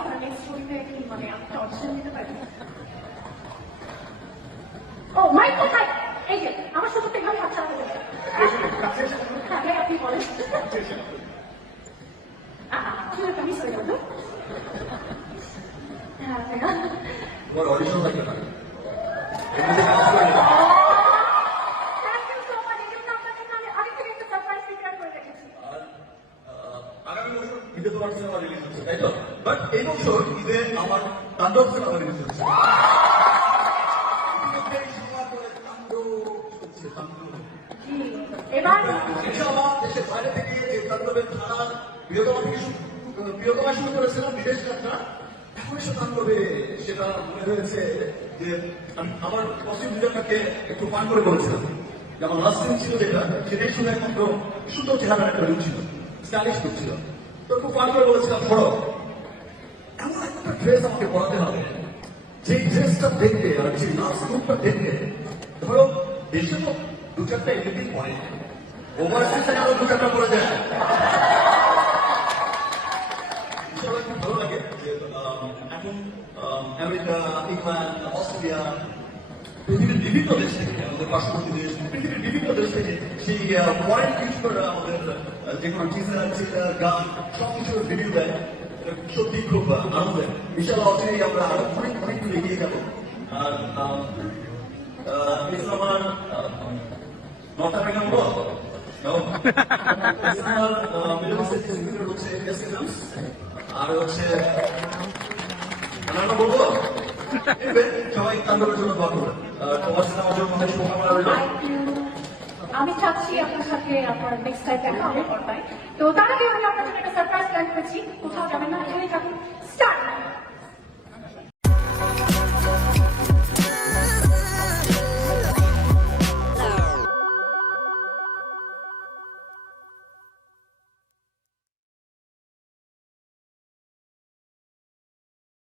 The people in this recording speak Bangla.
আপনার নেক্সট ছবিতে কি মানে আপনি অডিশন দিতে পারেন? ও মাইক কোথায়? এই যে আমার শুধু এভাবে হাত ছাড়া হয়ে যায়। হ্যাঁ আপনি বলেন। কি একটা মিস হয়ে গেল। হ্যাঁ তোমার অডিশন লাগবে না। আগামী বছর ঈদে তোমার সিনেমা রিলিজ হচ্ছে, তাই তো? বাট এই বছর ঈদে আমার তাণ্ডব সিনেমা রিলিজ হচ্ছে। এবার দেশের বাইরে থেকে যে তাণ্ডবের ধারা প্রিয়তমা শুরু করেছিলাম বিদেশ যাত্রা, এখন সে তাণ্ডবে সেটা মনে হয়েছে যে আমার পশ্চিম দুজনকে একটু পান করে করেছিলাম। যেমন লাস্ট সিন ছিল যেটা, সেটাই শুনে একমাত্র সুন্দর চেহারার একটা লুক ছিল, স্টাইলিশ লুক ছিল। তো খুব পান করে বলেছিলাম, ধরো এমন একটা ড্রেস আমাকে পরাতে হবে যেই ড্রেসটা দেখবে আর যে লাস্ট লুকটা দেখবে, ধরো দেশে তো দু চারটা এডিটিং পরে ওভারসিজে আরো দু চারটা পরে যায়। খুব ভালো লাগে যে এখন আমেরিকা, ইংল্যান্ড, অস্ট্রেলিয়া, পৃথিবীর বিভিন্ন দেশ থেকে, আমাদের পার্শ্ববর্তী দেশ, পৃথিবীর বিভিন্ন দেশ থেকে সেই ফরেন ফিউচার আমাদের যে কোনো টিজার, ট্রেলার, গান সবকিছুর রিভিউ দেয়। সত্যি খুব আনন্দের। বিশাল অচিরেই আমরা আরো অনেক অনেক দূর এগিয়ে যাবো। আর আমার নর্থ আমেরিকান বল আর হচ্ছে বলবো সবাই তাণ্ডবের জন্য দোয়া করবেন। তোমার সিনেমার জন্য শুভকামনা রইল। আমি চাচ্ছি আপনার সাথে আপনার নেক্সট টাইম দেখা হবে পর্দায়। তো তার আগে আমি আপনার জন্য একটা সারপ্রাইজ প্ল্যান করেছি। কোথাও যাবেন না, এখানে থাকুন।